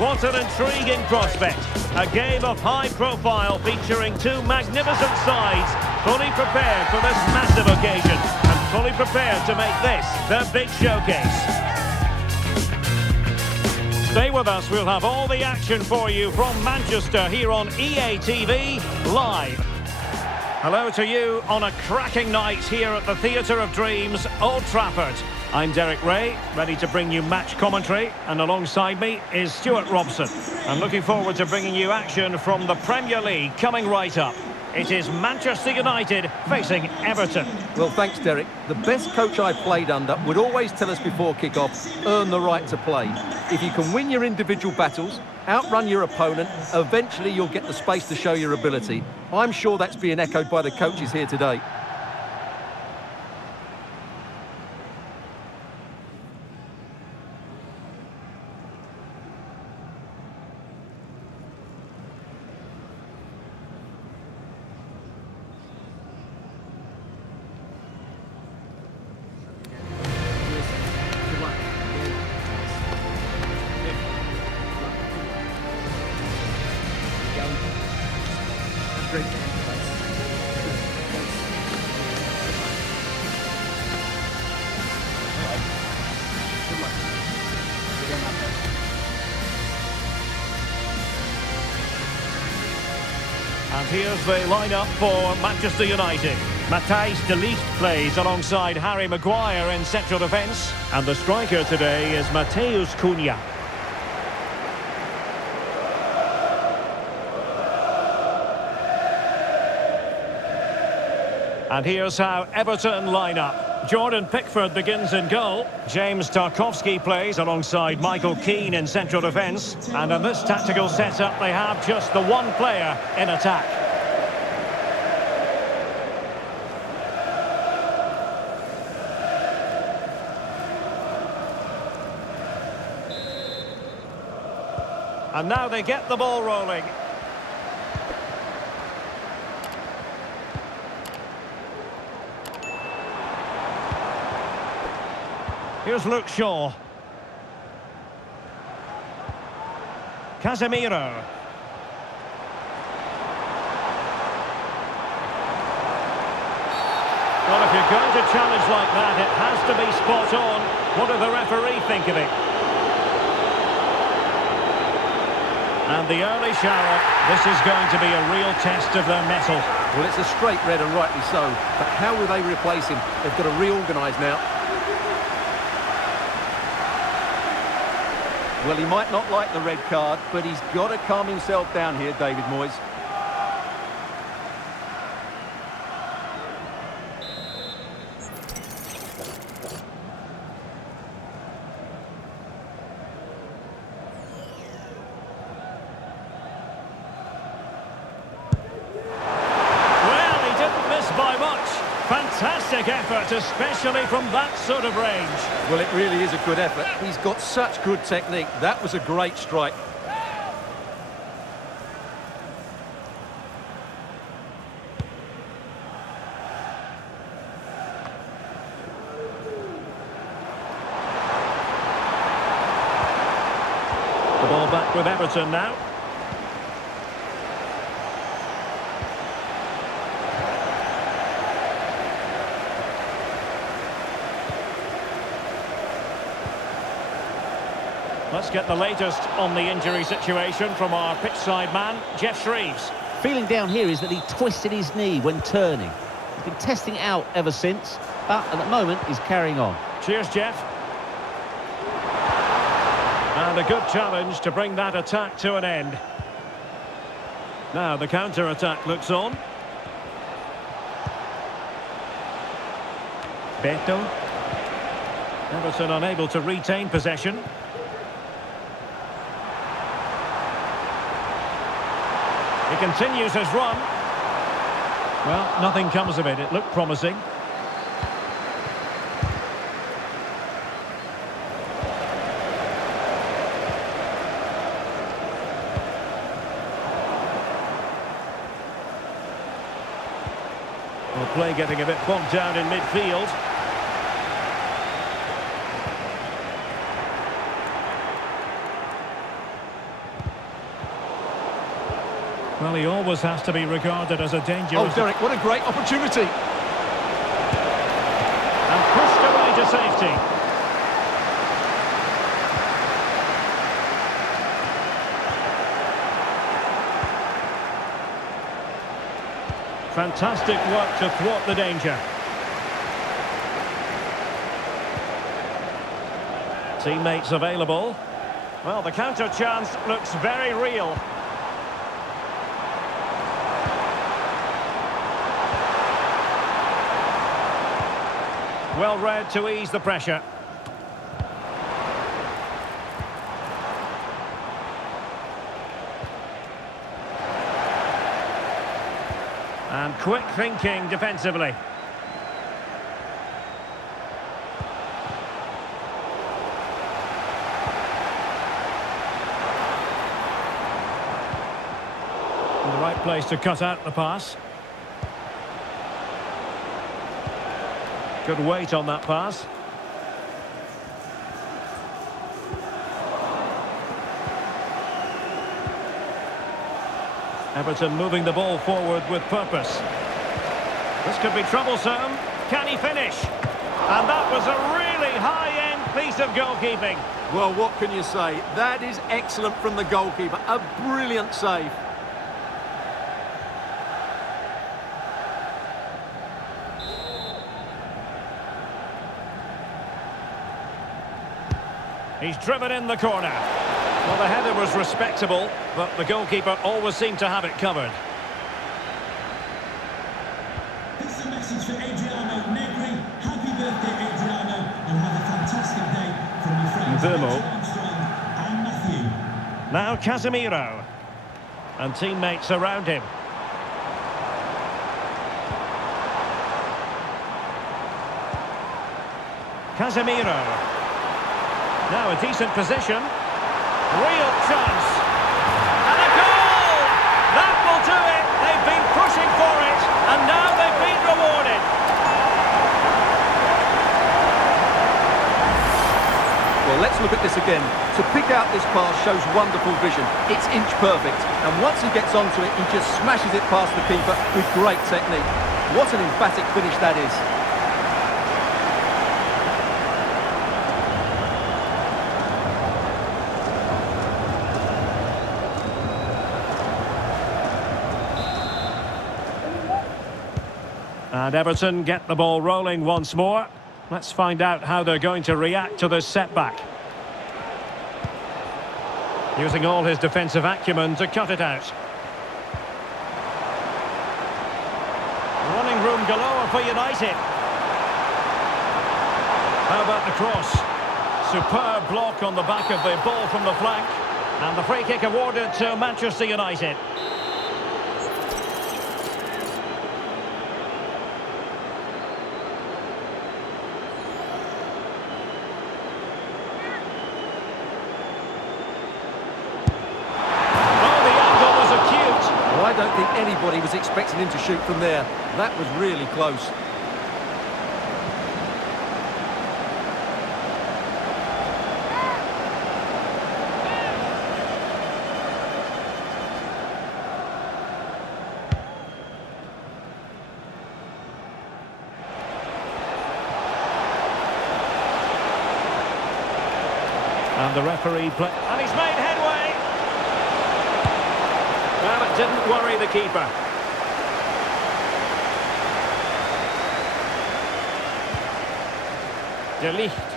What an intriguing prospect. A game of high profile featuring two magnificent sides, fully prepared for this massive occasion and fully prepared to make this their big showcase. Stay with us, we'll have all the action for you from Manchester here on EA TV Live. Hello to you on a cracking night here at the Theatre of Dreams, Old Trafford. I'm Derek Ray, ready to bring you match commentary, and alongside me is Stuart Robson. I'm looking forward to bringing you action from the Premier League coming right up. It is Manchester United facing Everton. Well, thanks, Derek. The best coach I played under would always tell us before kick-off, earn the right to play. If you can win your individual battles, outrun your opponent, eventually you'll get the space to show your ability. I'm sure that's being echoed by the coaches here today. Great game, guys. Good luck. Good luck. And here's the lineup for Manchester United. NarenSKPlayz plays alongside Harry Maguire in central defence. And the striker today is Matheus Cunha. And here's how Everton line up. Jordan Pickford begins in goal. James Tarkowski plays alongside Michael Keane in central defence. And in this tactical setup, they have just the one player in attack. And now they get the ball rolling. Here's Luke Shaw. Casemiro. Well, if you're going to challenge like that, it has to be spot on. What does the referee think of it? And the early shower, this is going to be a real test of their mettle. Well, it's a straight red and rightly so. But how will they replace him? They've got to reorganise now. Well, he might not like the red card, but he's got to calm himself down here, David Moyes. Well, he didn't miss by much. Fantastic effort, especially from that sort of range. Well, it really is a good effort. He's got such good technique. That was a great strike. The ball back with Everton now. Let's get the latest on the injury situation from our pitchside man, Jeff Shreves. Feeling down here is that he twisted his knee when turning. He's been testing it out ever since, but at the moment he's carrying on. Cheers, Jeff. And a good challenge to bring that attack to an end. Now the counter-attack looks on. Beto. Everton unable to retain possession. He continues his run. Well, nothing comes of it. It looked promising. Well, play getting a bit bogged down in midfield. Well, he always has to be regarded as a dangerous... Oh, Derek, what a great opportunity. And pushed away to safety. Fantastic work to thwart the danger. Teammates available. Well, the counter chance looks very real. Well read to ease the pressure. And quick thinking defensively. In the right place to cut out the pass. Good weight on that pass. Everton moving the ball forward with purpose. This could be troublesome. Can he finish? And that was a really high-end piece of goalkeeping. Well, what can you say? That is excellent from the goalkeeper. A brilliant save. He's driven in the corner. Well, the header was respectable, but the goalkeeper always seemed to have it covered. This is a message for Adriano Negri. Happy birthday, Adriano, and have a fantastic day from your friends Armstrong and Matthew. Now Casemiro. And teammates around him. Casemiro. Now a decent position. Real chance. And a goal! That will do it. They've been pushing for it, and now they've been rewarded. Well, let's look at this again. To pick out this pass shows wonderful vision. It's inch perfect. And once he gets onto it, he just smashes it past the keeper with great technique. What an emphatic finish that is. And Everton get the ball rolling once more. Let's find out how they're going to react to this setback. Using all his defensive acumen to cut it out. Running room galore for United. How about the cross? Superb block on the back of the ball from the flank. And the free kick awarded to Manchester United. I don't think anybody was expecting him to shoot from there. That was really close. And the referee play, and he's made headway. Well, it didn't worry the keeper. De Ligt.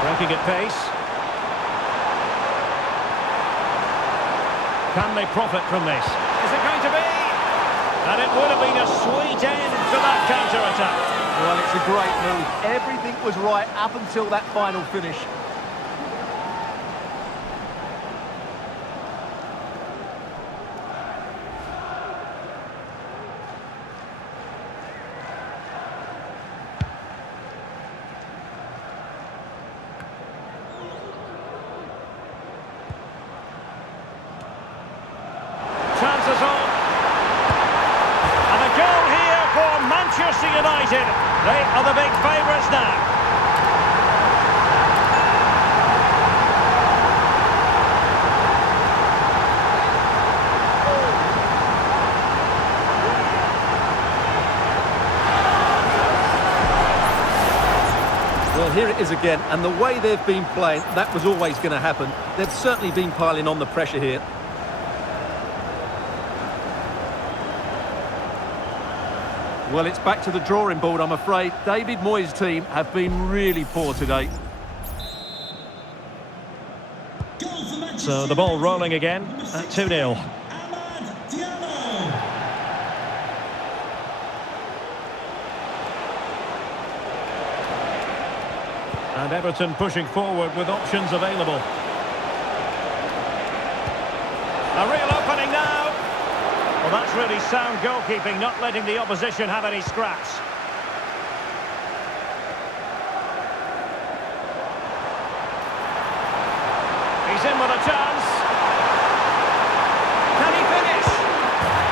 Breaking at pace. Can they profit from this? Is it going to be? And it would have been a sweet end to that counter-attack. Well, it's a great move. Everything was right up until that final finish. Chances on. And a goal here for Manchester United. They are the big favourites now. here it is again, and the way they've been playing, that was always going to happen. They've certainly been piling on the pressure here. Well, it's back to the drawing board, I'm afraid. David Moyes' team have been really poor today. So the ball rolling again at 2-0. And Everton pushing forward with options available. A real opening now. Well, that's really sound goalkeeping, not letting the opposition have any scraps. He's in with a chance. Can he finish?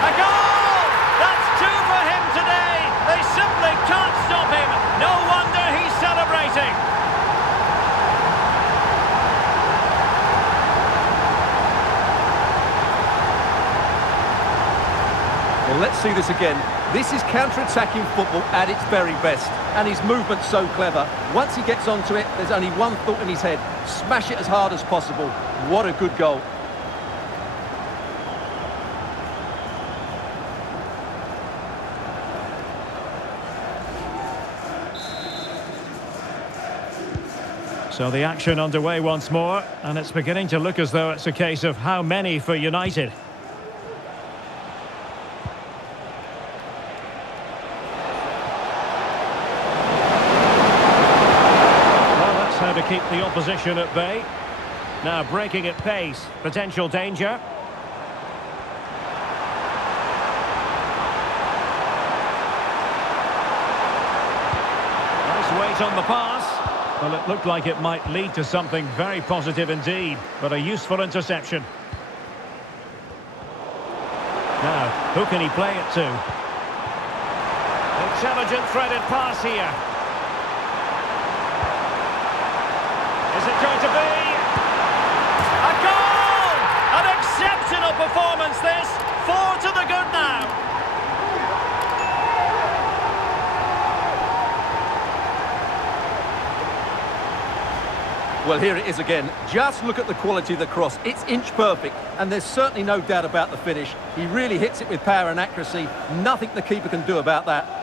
A goal! That's two for him today. They simply can't stop him. No wonder he's celebrating. Well, let's see this again. This is counter-attacking football at its very best. And his movement's so clever. Once he gets onto it, there's only one thought in his head. Smash it as hard as possible. What a good goal. So the action underway once more, and it's beginning to look as though it's a case of how many for United. How to keep the opposition at bay. Now breaking at pace, potential danger. Nice weight on the pass. Well, it looked like it might lead to something very positive indeed, but a useful interception. Now, who can he play it to? Intelligent threaded pass here. Is it going to be a goal? An exceptional performance this. 4 to the good now. Well, here it is again. Just look at the quality of the cross. It's inch perfect, and there's certainly no doubt about the finish. He really hits it with power and accuracy. Nothing the keeper can do about that.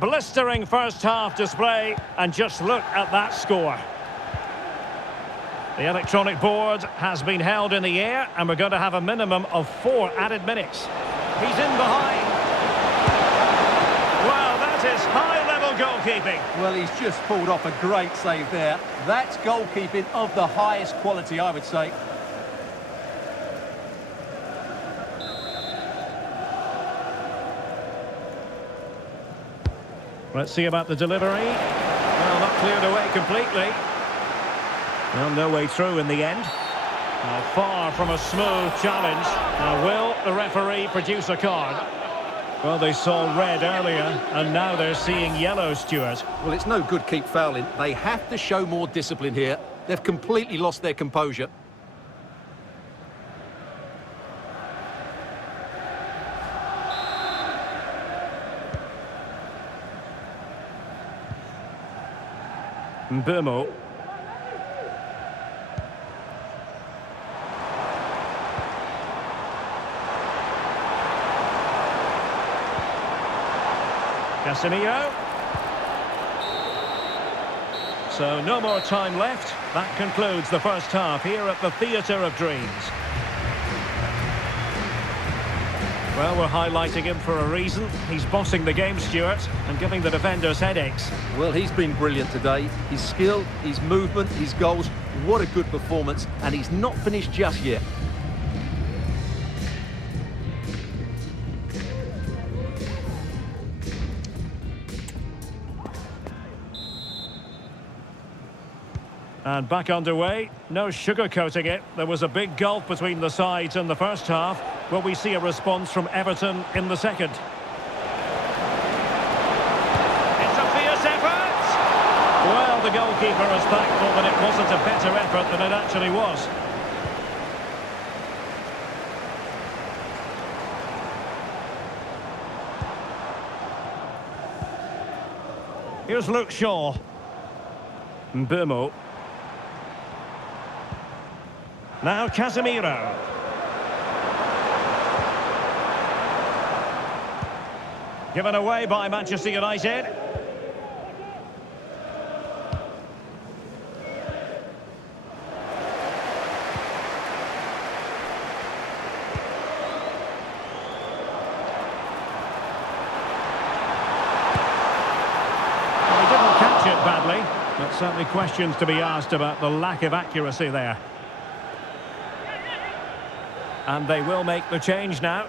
Blistering first half display, and just look at that score. The electronic board has been held in the air, and we're going to have a minimum of 4 added minutes. He's in behind. Well, that is high-level goalkeeping. Well, he's just pulled off a great save there. That's goalkeeping of the highest quality, I would say. Let's see about the delivery. Well, not cleared away completely. Well, no way through in the end. Now, far from a smooth challenge. Now, will the referee produce a card? Well, they saw red earlier, and now they're seeing yellow, Stuart. Well, it's no good keep fouling. They have to show more discipline here. They've completely lost their composure. Mbeumo. Casemiro. So no more time left. That concludes the first half here at the Theatre of Dreams. Well, we're highlighting him for a reason. He's bossing the game, Stuart, and giving the defenders headaches. Well, he's been brilliant today. His skill, his movement, his goals. What a good performance. And he's not finished just yet. And back underway. No sugarcoating it. There was a big gulf between the sides in the first half. Will we see a response from Everton in the second? It's a fierce effort! the goalkeeper as thankful that it wasn't a better effort than it actually was. Here's Luke Shaw. Mbeumo. Now Casemiro. Given away by Manchester United. Well, he didn't catch it badly, but certainly questions to be asked about the lack of accuracy there. And they will make the change now.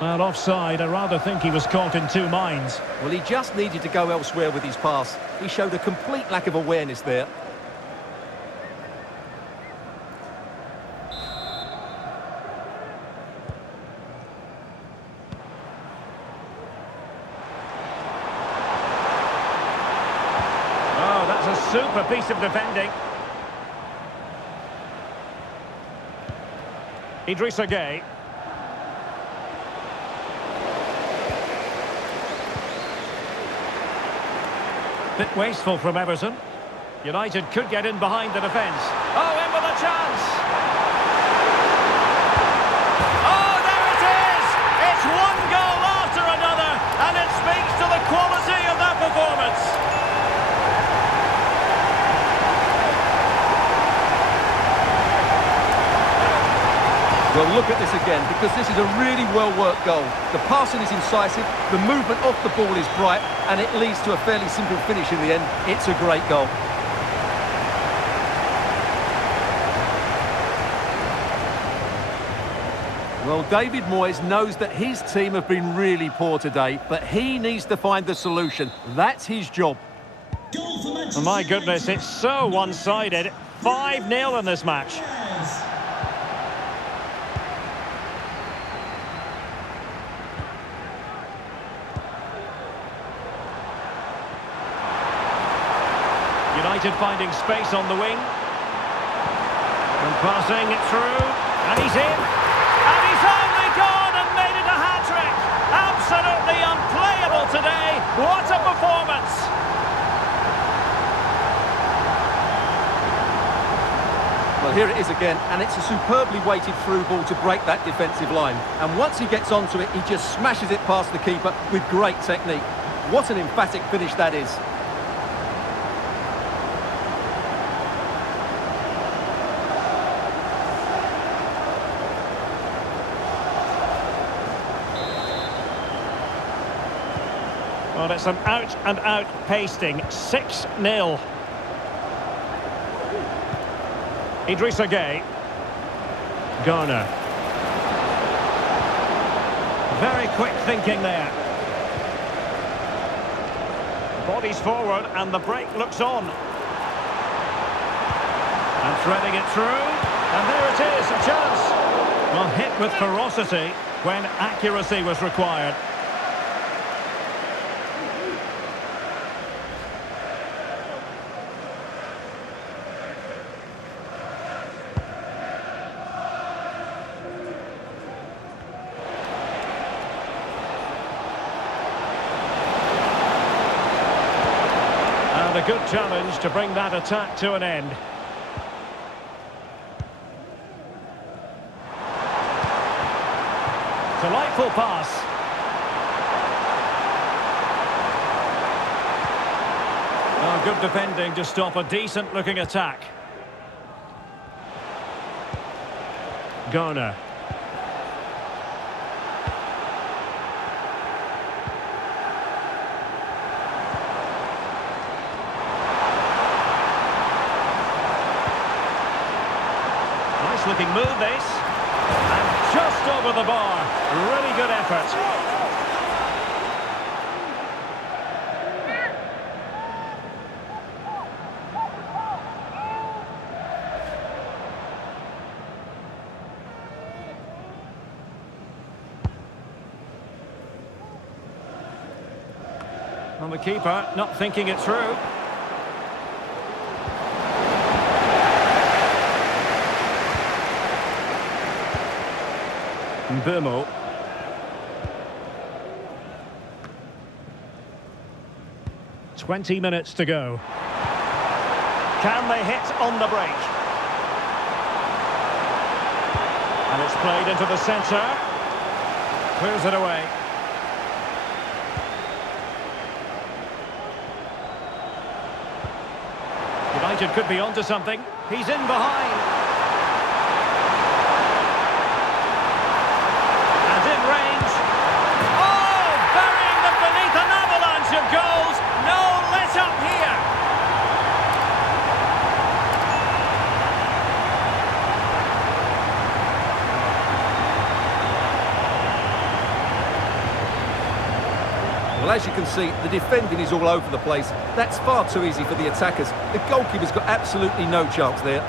Well, offside. I rather think he was caught in two minds. Well, he just needed to go elsewhere with his pass. He showed a complete lack of awareness there. Oh, that's a super piece of defending. Idrissa Gueye. Bit wasteful from Everton. United could get in behind the defence. Oh, in with a chance! Oh, there it is! It's one goal after another, and it speaks to the quality of that performance. Well, look at this again, because this is a really well-worked goal. The passing is incisive, the movement off the ball is bright, and it leads to a fairly simple finish in the end. It's a great goal. Well, David Moyes knows that his team have been really poor today, but he needs to find the solution. That's his job. Oh, my goodness, it's so one-sided. 5-0 in this match. United finding space on the wing. And passing it through. And he's in. And he's only gone and made it a hat-trick. Absolutely unplayable today. What a performance. Well, here it is again, and it's a superbly weighted through ball to break that defensive line. And once he gets onto it, he just smashes it past the keeper with great technique. What an emphatic finish that is. Well, it's an out-and-out pasting. 6-0. Idrissa Gueye. Garner. Very quick thinking there. Bodies forward and the break looks on. And threading it through. And there it is, a chance. Well, hit with ferocity when accuracy was required. A good challenge to bring that attack to an end. Delightful pass. Oh, good defending to stop a decent-looking attack. Garner. Looking move this. Just over the bar. Really good effort. And the keeper not thinking it through. Burmo. "20 minutes to go. Can they hit on the break? And it's played into the centre. Clears it away. United could be onto something. He's in behind. And in range. Oh, burying them beneath an avalanche of goals. No let up here. Well, as you can see, the defending is all over the place. That's far too easy for the attackers. The goalkeeper's got absolutely no chance there.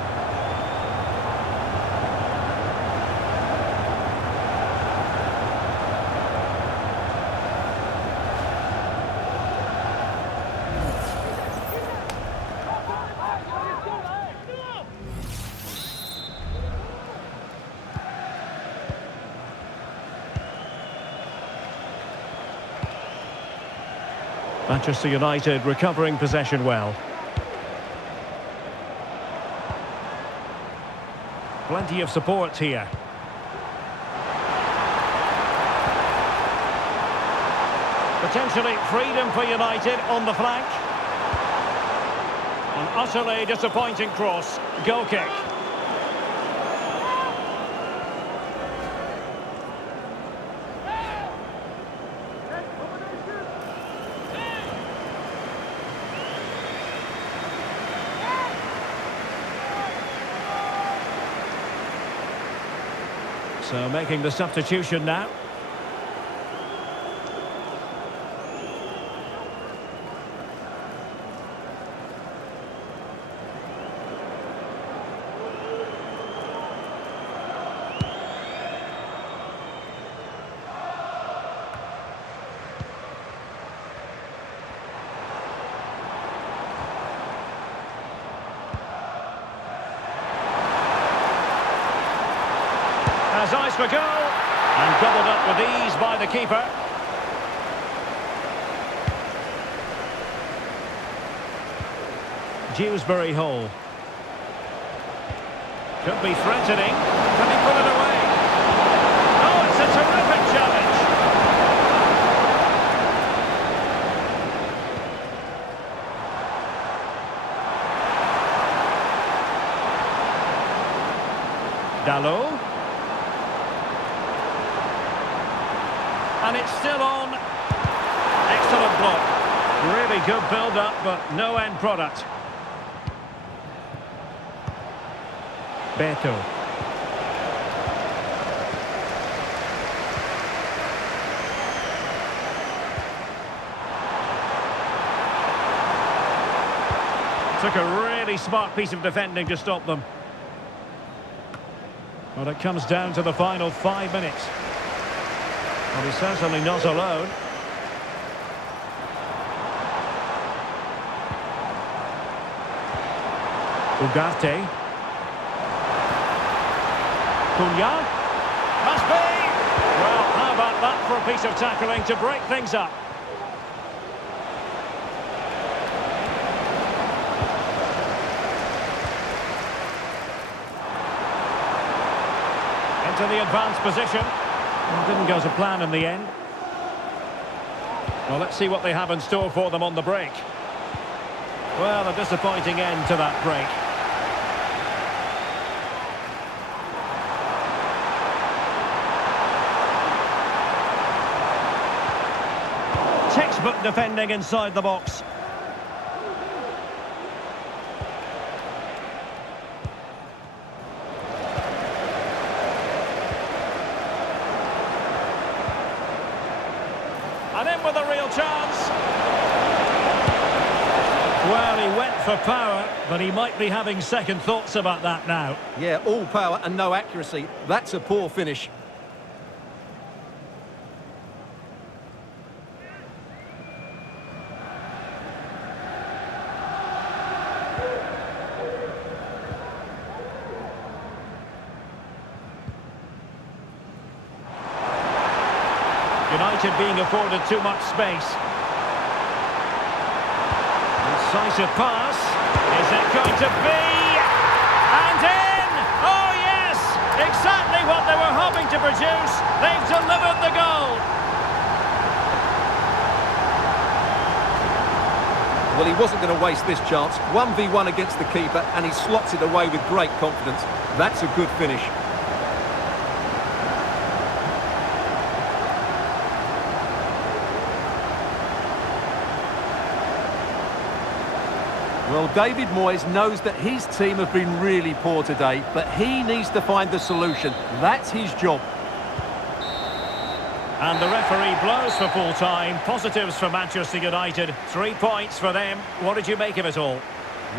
Manchester United recovering possession well. Plenty of support here. Potentially freedom for United on the flank. An utterly disappointing cross. Goal kick. So making the substitution now. Has eyes for goal, and gobbled up with ease by the keeper. Dewsbury Hall. Could be threatening. Can he put it away? Oh, it's a terrific challenge. Dalot. And it's still on. Excellent block. Really good build-up, but no end product. Beto. Took a really smart piece of defending to stop them. Well, it comes down to the final 5 minutes. Well, he's certainly not alone. Ugarte. Cunha. Must be! Well, how about that for a piece of tackling to break things up? Into the advanced position. Well, didn't go to plan in the end. Well, let's see what they have in store for them on the break. Well, a disappointing end to that break. Textbook defending inside the box. And in with a real chance. Well, he went for power, but he might be having second thoughts about that now. Yeah, all power and no accuracy. That's a poor finish. United being afforded too much space. Decisive pass. Is it going to be? And in! Oh yes! Exactly what they were hoping to produce. They've delivered the goal. Well, he wasn't going to waste this chance. 1v1 against the keeper, and he slots it away with great confidence. That's a good finish. Well, David Moyes knows that his team have been really poor today, but he needs to find the solution. That's his job. And the referee blows for full time. Positives for Manchester United. 3 points for them. What did you make of it all?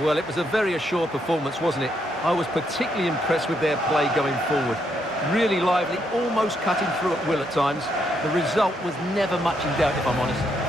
Well, it was a very assured performance, wasn't it? I was particularly impressed with their play going forward. Really lively, almost cutting through at will at times. The result was never much in doubt, if I'm honest.